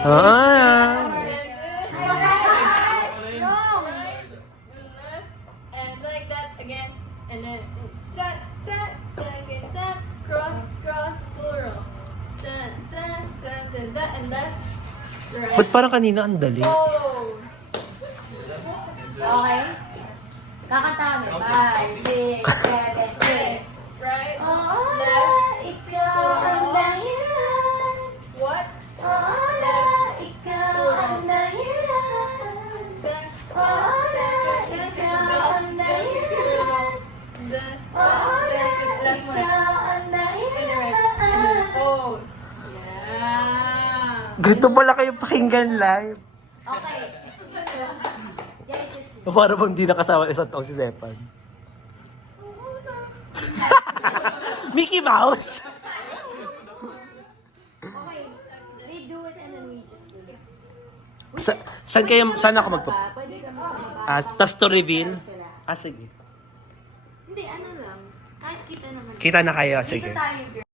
Ah. And like that again. And then ta ta ta again ta cross cross plural. Ta ta ta ta ta and left right. Ba't parang kanina ang dali? Pose. Okay? Kakanta kami. 5, 6, 7, 8. Right. Oo na, Left. ikaw ang dahilan. What? Oo na, ikaw ang dahilan. Back. Oo na, ikaw ang dahilan. Oo na, Left one. ikaw ang And right. And then dahilan. pose. Yeah. Ganito pala kayo pakinggan live. Okay. Yes, yes. Para bang di nakasama isang taong si Zepan. Mickey Mouse! Okay. They do it and then we just do it. Saan kayo, saan ako magpa... Pwede kami sa baba. Tas to reveal? Sila. Sige. Hindi, ano lang. Kahit kita naman. Kita na kayo, Dito sige. tayo, girl.